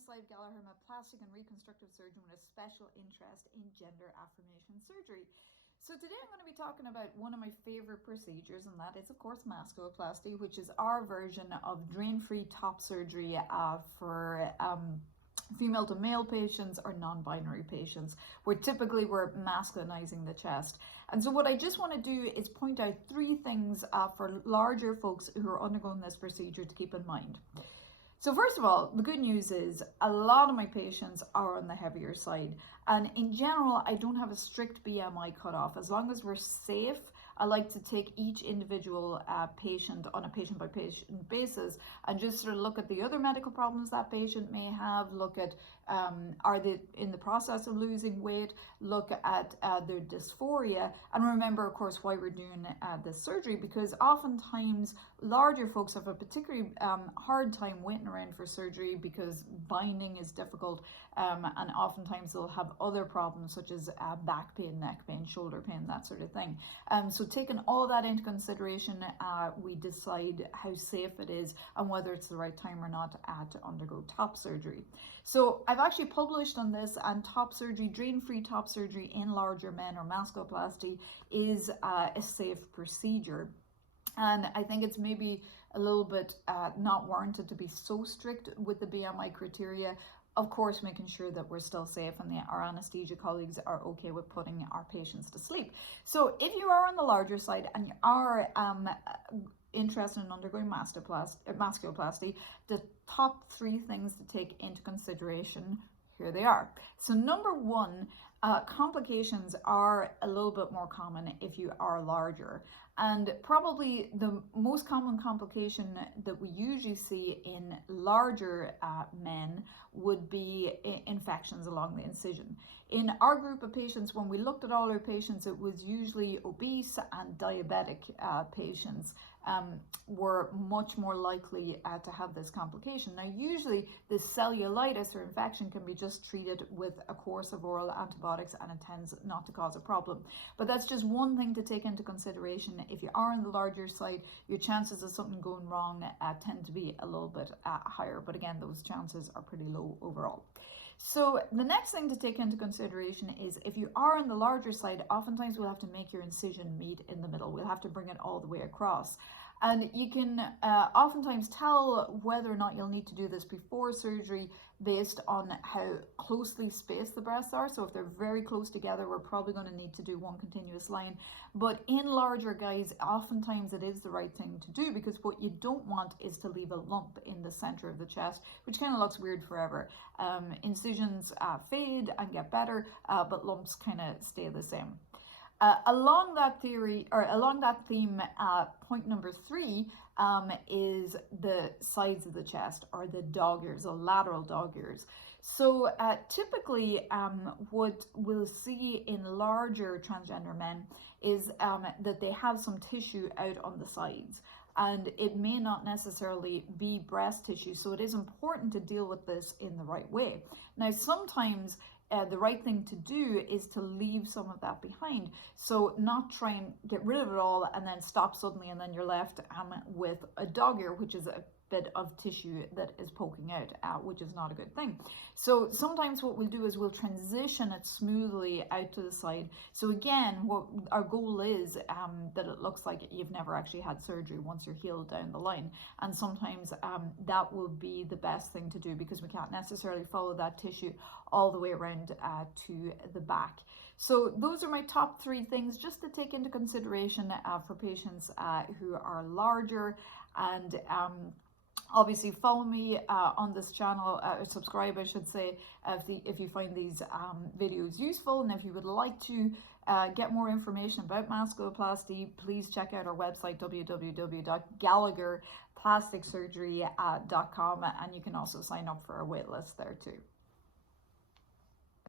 is Sidhbh Gallagher. I'm a plastic and reconstructive surgeon with a special interest in gender affirmation surgery. So today I'm going to be talking about one of my favorite procedures, and that is of course masculoplasty, which is our version of drain-free top surgery for female to male patients or non-binary patients, where typically we're masculinizing the chest. And so what I just want to do is point out three things for larger folks who are undergoing this procedure to keep in mind. So first of all, the good news is a lot of my patients are on the heavier side. And in general, I don't have a strict BMI cutoff. As long as we're safe, I like to take each individual patient on a patient-by-patient basis and just sort of look at the other medical problems that patient may have, look at are they in the process of losing weight, look at their dysphoria, and remember, of course, why we're doing this surgery, because oftentimes larger folks have a particularly hard time waiting around for surgery because binding is difficult, and oftentimes they'll have other problems such as back pain, neck pain, shoulder pain, that sort of thing. So taking all that into consideration, we decide how safe it is and whether it's the right time or not to undergo top surgery. So I've actually published on this, and top surgery, drain-free top surgery in larger men, or masculoplasty, is a safe procedure. And I think it's maybe a little bit not warranted to be so strict with the BMI criteria. Of course, making sure that we're still safe and our anesthesia colleagues are okay with putting our patients to sleep. So if you are on the larger side and you are interested in undergoing masculoplasty, the top three things to take into consideration, here they are. So number one, complications are a little bit more common if you are larger. And probably the most common complication that we usually see in larger men would be infections along the incision. In our group of patients, when we looked at all our patients, it was usually obese and diabetic patients were much more likely to have this complication. Now, usually the cellulitis or infection can be just treated with a course of oral antibiotics, and it tends not to cause a problem. But that's just one thing to take into consideration. If you are on the larger side, your chances of something going wrong tend to be a little bit higher. But again, those chances are pretty low overall. So the next thing to take into consideration is if you are on the larger side, oftentimes we'll have to make your incision meet in the middle. We'll have to bring it all the way across. And you can oftentimes tell whether or not you'll need to do this before surgery based on how closely spaced the breasts are. So if they're very close together, we're probably going to need to do one continuous line. But in larger guys, oftentimes it is the right thing to do, because what you don't want is to leave a lump in the center of the chest, which kind of looks weird forever. Incisions fade and get better, but lumps kind of stay the same. Along that theme, point number three is the sides of the chest, or the dog ears, the lateral dog ears. So typically what we'll see in larger transgender men is that they have some tissue out on the sides, and it may not necessarily be breast tissue. So it is important to deal with this in the right way. Now, sometimes the right thing to do is to leave some of that behind. So not try and get rid of it all and then stop suddenly, and then you're left with a dog ear, which is a bit of tissue that is poking out, which is not a good thing. So sometimes what we'll do is we'll transition it smoothly out to the side. So again, what our goal is that it looks like you've never actually had surgery once you're healed down the line. And sometimes that will be the best thing to do, because we can't necessarily follow that tissue all the way around to the back. So those are my top three things just to take into consideration for patients who are larger. And obviously follow me on this channel, subscribe I should say, if you find these videos useful. And if you would like to get more information about masculoplasty, please check out our website, www.gallagherplasticsurgery.com, and you can also sign up for our wait list there too.